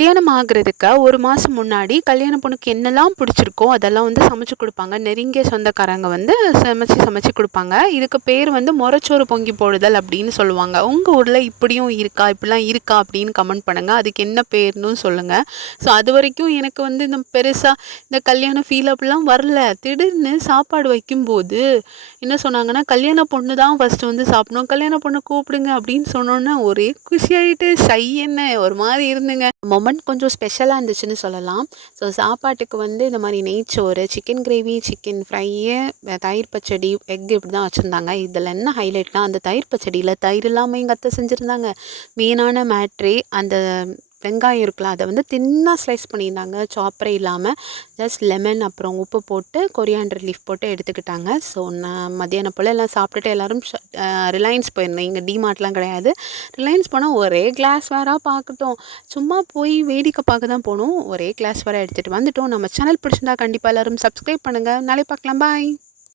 கல்யாணம் ஆகுறதுக்கு 1 மாதம் முன்னாடி கல்யாண பொண்ணுக்கு என்னெல்லாம் பிடிச்சிருக்கோ அதெல்லாம் வந்து சமைச்சு கொடுப்பாங்க. நெருங்கிய சொந்தக்காரங்க வந்து சமைச்சு கொடுப்பாங்க. இதுக்கு பேர் வந்து மொறச்சோறு பொங்கி போடுதல் அப்படின்னு சொல்லுவாங்க. உங்கள் ஊரில் இப்படியும் இருக்கா, இப்படிலாம் இருக்கா அப்படின்னு கமெண்ட் பண்ணுங்கள். அதுக்கு என்ன பேர்னு சொல்லுங்கள். ஸோ அது வரைக்கும் எனக்கு வந்து இந்த பெருசாக இந்த கல்யாண ஃபீல் அப்படிலாம் வரல. திடீர்னு சாப்பாடு வைக்கும்போது என்ன சொன்னாங்கன்னா, கல்யாண பொண்ணு தான் ஃபஸ்ட்டு வந்து சாப்பிடணும், கல்யாண பொண்ணை கூப்பிடுங்க அப்படின்னு சொன்னோன்னே ஒரே குஷியாயிட்டு ஷை என்ன ஒரு மாதிரி இருந்துங்க. மொமெண்ட் கொஞ்சம் ஸ்பெஷலாக இருந்துச்சுன்னு சொல்லலாம். ஸோ சாப்பாட்டுக்கு வந்து இந்த மாதிரி நெய்ச்சோறு, சிக்கன் கிரேவி, சிக்கன் ஃப்ரையு, தயிர் பச்சடி, எக் இப்படி தான் வச்சுருந்தாங்க. இதில் என்ன ஹைலைட்னா அந்த தயிர் பச்சடியில் தயிர் இல்லாமல் எங்கள் அத்தை செஞ்சுருந்தாங்க. மெயினான மேட்ரே அந்த வெங்காயம் இருக்குல்ல, அதை வந்து தின்னாக ஸ்லைஸ் பண்ணியிருந்தாங்க. சாப்பரே இல்லாமல் ஜஸ்ட் லெமன் அப்புறம் உப்பு போட்டு கொரியாண்டர் லீஃப் போட்டு எடுத்துக்கிட்டாங்க. ஸோ நான் மத்தியானம் போல் எல்லாம் சாப்பிட்டுட்டு எல்லோரும் ரிலையன்ஸ் போயிருந்தேன். இங்கே டிமார்ட்லாம் கிடையாது. ரிலையன்ஸ் போனால் ஒரே கிளாஸ் வேற பார்க்கட்டும். சும்மா போய் வேடிக்கை பார்க்க தான் போனோம். ஒரே கிளாஸ் வேற எடுத்துகிட்டு வந்துட்டோம். நம்ம சேனல் பிடிச்சிருந்தா கண்டிப்பாக எல்லோரும் சப்ஸ்கிரைப் பண்ணுங்கள். நாளை பார்க்கலாம். பாய்.